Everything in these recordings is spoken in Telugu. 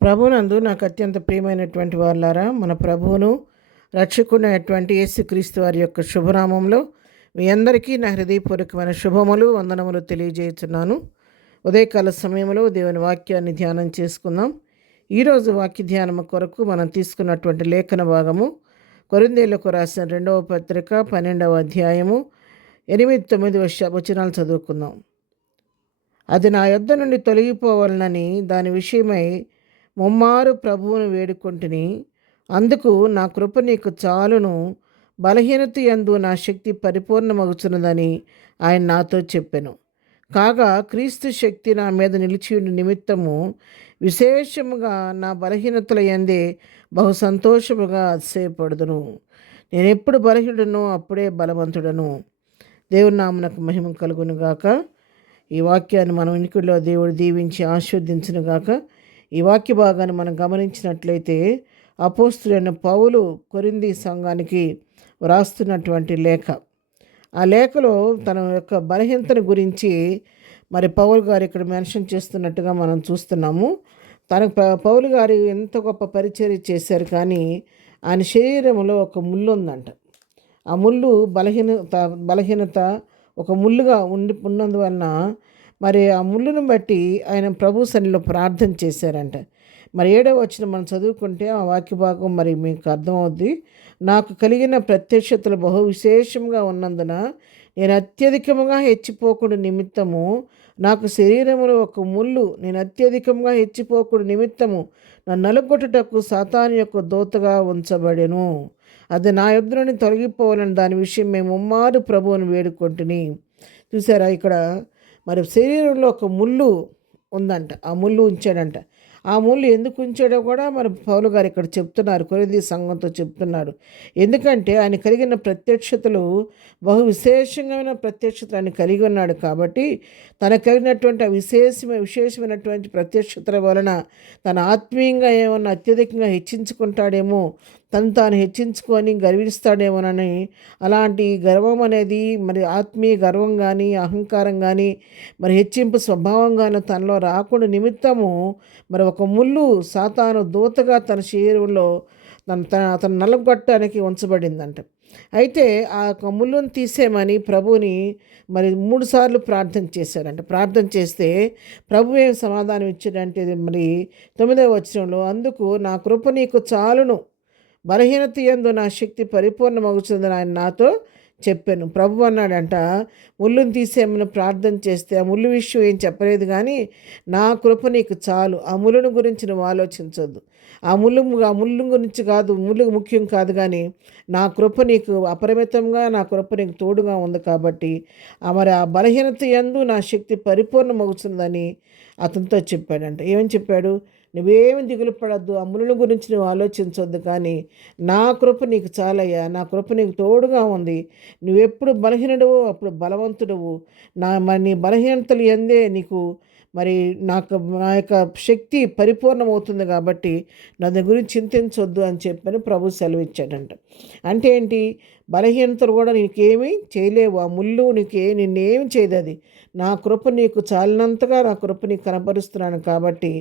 ప్రభునందు నాకు అత్యంత ప్రియమైనటువంటి వాళ్ళారా, మన ప్రభువును రక్షకుడైనటువంటి యేసుక్రీస్తు వారి యొక్క శుభనామంలో మీ అందరికీ నా హృదయపూర్వకమైన శుభములు వందనములు తెలియజేస్తున్నాను. ఉదయకాల సమయంలో దేవుని వాక్యాన్ని ధ్యానం చేసుకుందాం. ఈరోజు వాక్య ధ్యానం కొరకు మనం తీసుకున్నటువంటి లేఖన భాగము కొరింథీయులకు రాసిన 2వ పత్రిక 12వ అధ్యాయము 8-9 వచనాలు చదువుకుందాం. అది నా యొద్ద నుండి తొలగిపోవాలనని దాని విషయమై ముమ్మారు ప్రభువును వేడుకొంటిని. అందుకు నా కృప నీకు చాలును, బలహీనత యందు నా శక్తి పరిపూర్ణమగుచున్నదని ఆయన నాతో చెప్పెను. కాగా క్రీస్తు శక్తి నా మీద నిలిచియుండి నిమిత్తము విశేషముగా నా బలహీనతల యందే బహు సంతోషముగా అతిశయపడుదును. నేను ఎప్పుడు బలహీనుడనో అప్పుడే బలవంతుడను. దేవుని నామమునకు మహిమ కలుగునుగాక. ఈ వాక్యాన్ని మనం వినికిడిలో దేవుడు దీవించి ఆశీర్వదించునుగాక. ఈ వాక్య భాగాన్ని మనం గమనించినట్లయితే అపోస్తులైన పౌలు కొరింథీ సంఘానికి వ్రాస్తున్నటువంటి లేఖ. ఆ లేఖలో తన యొక్క బలహీనతను గురించి మరి పౌలు గారు ఇక్కడ మెన్షన్ చేస్తున్నట్టుగా మనం చూస్తున్నాము. పౌలు గారు ఎంత గొప్ప పరిచర్య చేశారు, కానీ ఆయన శరీరంలో ఒక ముళ్ళు ఉందంట. ఆ ముళ్ళు బలహీనత ఒక ముళ్ళుగా ఉన్నందువలన మరి ఆ ముళ్ళును బట్టి ఆయన ప్రభు సన్నిధిలో ప్రార్థన చేశారంట. మరి 7వ వచనం మనం చదువుకుంటే ఆ వాక్య భాగం మరి మీకు అర్థమవుద్ది. నాకు కలిగిన ప్రత్యక్షతలు బహు విశేషంగా ఉన్నందున నేను అత్యధికముగా హెచ్చిపోకుడు నిమిత్తము నాకు శరీరములో ఒక ముళ్ళు నేను అత్యధికంగా హెచ్చిపోకుడు నిమిత్తము నన్ను నలుగొట్టుటకు సాతాను యొక్క దూతగా ఉంచబడెను. అది నా యొద్ద నుండి తొలగిపోవాలని దాని విషయం మేము ముమ్మారు ప్రభువును వేడుకొంటిని. చూసారా, ఇక్కడ మరి శరీరంలో ఒక ముళ్ళు ఉందంట. ఆ ముళ్ళు ఉంచాడంట. ఆ ముళ్ళు ఎందుకు ఉంచాడో కూడా మరి పౌలు గారు ఇక్కడ చెప్తున్నారు, కొరింథీ సంఘంతో చెప్తున్నాడు. ఎందుకంటే ఆయన కలిగిన ప్రత్యక్షతలు బహు విశేషమైన ప్రత్యక్షతలు ఆయన కలిగి ఉన్నాడు. కాబట్టి తనకు కలిగినటువంటి విశేషమైనటువంటి ప్రత్యక్షతల వలన తన ఆత్మీయంగా ఏమన్నా అత్యధికంగా హెచ్చించుకుంటాడేమో, తను తాను హెచ్చించుకొని గర్విస్తాడేమోనని, అలాంటి గర్వం అనేది మరి ఆత్మీయ గర్వం కానీ అహంకారం కానీ మరి హెచ్చింపు స్వభావం కానీ తనలో రాకుండా నిమిత్తము మరి ఒక ముళ్ళు సాతాను దూతగా తన శరీరంలో అతను నలగొట్టడానికి ఉంచబడిందంట. అయితే ఆ యొక్క ముళ్ళును తీసేయమని ప్రభువుని మరి 3 సార్లు ప్రార్థన చేశాడంట. ప్రార్థన చేస్తే ప్రభు ఏం సమాధానం ఇచ్చాడంటే మరి 9వ వచనంలో, అందుకు నా కృప నీకు చాలును, బలహీనత యందు నా శక్తి పరిపూర్ణమగుతుందని ఆయన నాతో చెప్పాను. ప్రభు అన్నాడంట, ముళ్ళును తీసేయమని ప్రార్థన చేస్తే ఆ ముళ్ళు విషయం ఏం చెప్పలేదు, కానీ నా కృప నీకు చాలు. ఆ ముళ్ళును గురించి నువ్వు ఆలోచించొద్దు. ఆ ముళ్ళు గురించి కాదు, ముళ్ళు ముఖ్యం కాదు, కానీ నా కృప నీకు అపరిమితంగా, నా కృప నీకు తోడుగా ఉంది. కాబట్టి మరి ఆ బలహీనత యందు నా శక్తి పరిపూర్ణమవుతుందని అతనితో చెప్పాడంట. ఏమని చెప్పాడు? నువ్వేమి దిగులు పడద్దు, ఆ ముళ్ళ గురించి నువ్వు ఆలోచించవద్దు, కానీ నా కృప నీకు చాలయ్యా, నా కృప నీకు తోడుగా ఉంది. నువ్వెప్పుడు బలహీనుడవు అప్పుడు బలవంతుడవు. నీ బలహీనతలు ఎందే నీకు మరి నా యొక్క శక్తి పరిపూర్ణమవుతుంది. కాబట్టి నా దగ్గర గురించి చింతించొద్దు అని చెప్పని ప్రభు సెలవిచ్చాడంట. అంటే ఏంటి? బలహీనతలు కూడా నీకేమీ చేయలేవు. ఆ ముళ్ళు నిన్నేమి చేయదు. అది నా కృప నీకు చాలినంతగా నా కృప నీకు కనపరుస్తున్నాను. కాబట్టి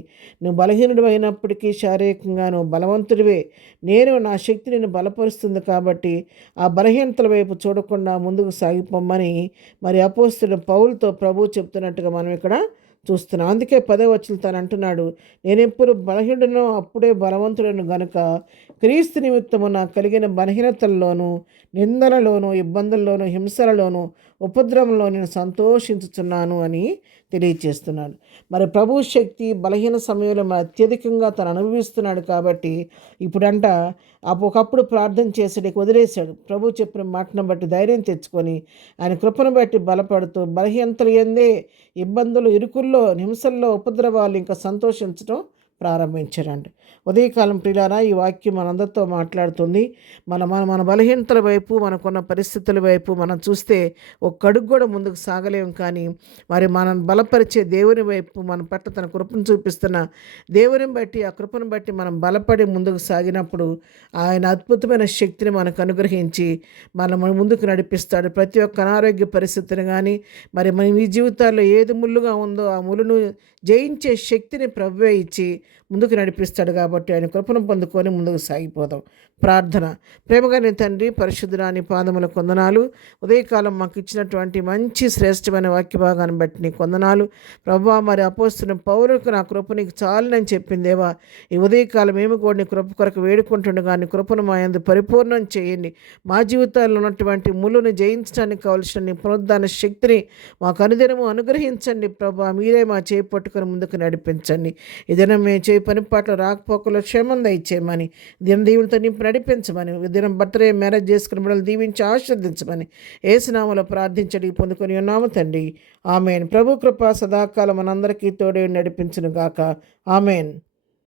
నువ్వు బలహీనుడు అయినప్పటికీ శారీరకంగా నువ్వు బలవంతుడివే. నేను నా శక్తి నిన్ను బలపరుస్తుంది. కాబట్టి ఆ బలహీనతల వైపు చూడకుండా ముందుకు సాగిపోమ్మని మరి అపోస్తలుడు పౌలుతో ప్రభు చెప్తున్నట్టుగా మనం ఇక్కడ చూస్తున్నాం. అందుకే 10వ వచనం తను అంటున్నాడు, నేను ఎప్పుడు బలహీనుడనో అప్పుడే బలవంతుడను గనుక క్రీస్తు నిమిత్తము నాకు కలిగిన బలహీనతల్లోనూ నిందలలోనూ ఇబ్బందుల్లోనూ హింసలలోనూ ఉపద్రవంలో నేను సంతోషించుచున్నాను అని తెలియచేస్తున్నాడు. మరి ప్రభు శక్తి బలహీన సమయంలో అత్యధికంగా తను అనుభవిస్తున్నాడు. కాబట్టి ఇప్పుడంట ఒకప్పుడు ప్రార్థన చేసేటికి వదిలేశాడు. ప్రభు చెప్పిన మాటను బట్టి ధైర్యం తెచ్చుకొని ఆయన కృపను బట్టి బలపడుతూ బలహీనతలు ఎందే ఇబ్బందులు, ఇరుకుల్లో, హింసల్లో, ఉపద్రవాలు ఇంకా సంతోషించడం ప్రారంభించారండి. ఉదయకాలం ప్రియులారా, ఈ వాక్యం మనందరితో మాట్లాడుతుంది. మన బలహీనతల వైపు, మనకున్న పరిస్థితుల వైపు మనం చూస్తే ఒక్క అడుగు కూడా ముందుకు సాగలేము. కానీ మరి మనం బలపరిచే దేవుని వైపు, మన పట్ల తన కృపను చూపిస్తున్న దేవుని బట్టి, ఆ కృపను బట్టి మనం బలపడి ముందుకు సాగినప్పుడు ఆయన అద్భుతమైన శక్తిని మనకు అనుగ్రహించి మనం ముందుకు నడిపిస్తాడు. ప్రతి ఒక్క అనారోగ్య పరిస్థితిని కానీ మరి మీ జీవితాల్లో ఏది ముళ్ళుగా ఉందో ఆ ముళ్ళును జయించే శక్తిని ప్రభువే ఇచ్చి ముందుకు నడిపిస్తాడు కాబట్టి ఆయన కృపను పొందుకొని ముందుకు సాగిపోదాం. ప్రార్థన. ప్రేమగాని తండ్రి, పరిశుద్ధురాని పాదముల కొందనాలు. ఉదయకాలం మాకు ఇచ్చినటువంటి మంచి శ్రేష్టమైన వాక్య భాగాన్ని బట్టి నీ కొందనాలు ప్రభువా. మరి అపోస్తున్న పౌరులకు నా కృప నీకు చాలునని చెప్పిందేవా. ఈ ఉదయకాలం మేము కూడా నీ కృప కొరకు వేడుకుంటుండగా నీ కృపను మా యందు పరిపూర్ణం చేయండి. మా జీవితాల్లో ఉన్నటువంటి ముళ్ళును జయించడానికి కావలసిన నీ పునరుద్ధాన శక్తిని మాకు అనుదినము అనుగ్రహించండి ప్రభువా. మీరే మా చేయి పట్టుకొని ముందుకు నడిపించండి. ఈ దినం మేము చేయి పని పాటలు రాకపోకలో క్షేమం దయచేయమని, దిన దీవులతో నింపు నడిపించమని, ఈ దినం బర్త్డే మ్యారేజ్ చేసుకుని బిడ్డలు దీవించి ఆశీర్వదించమని యేసు నామములో ప్రార్థించడి పొందుకొని ఉన్నాము తండ్రి. ఆమెన్. ప్రభు కృప సదాకాలం మనందరికీ తోడే నడిపించును గాక. ఆమెన్.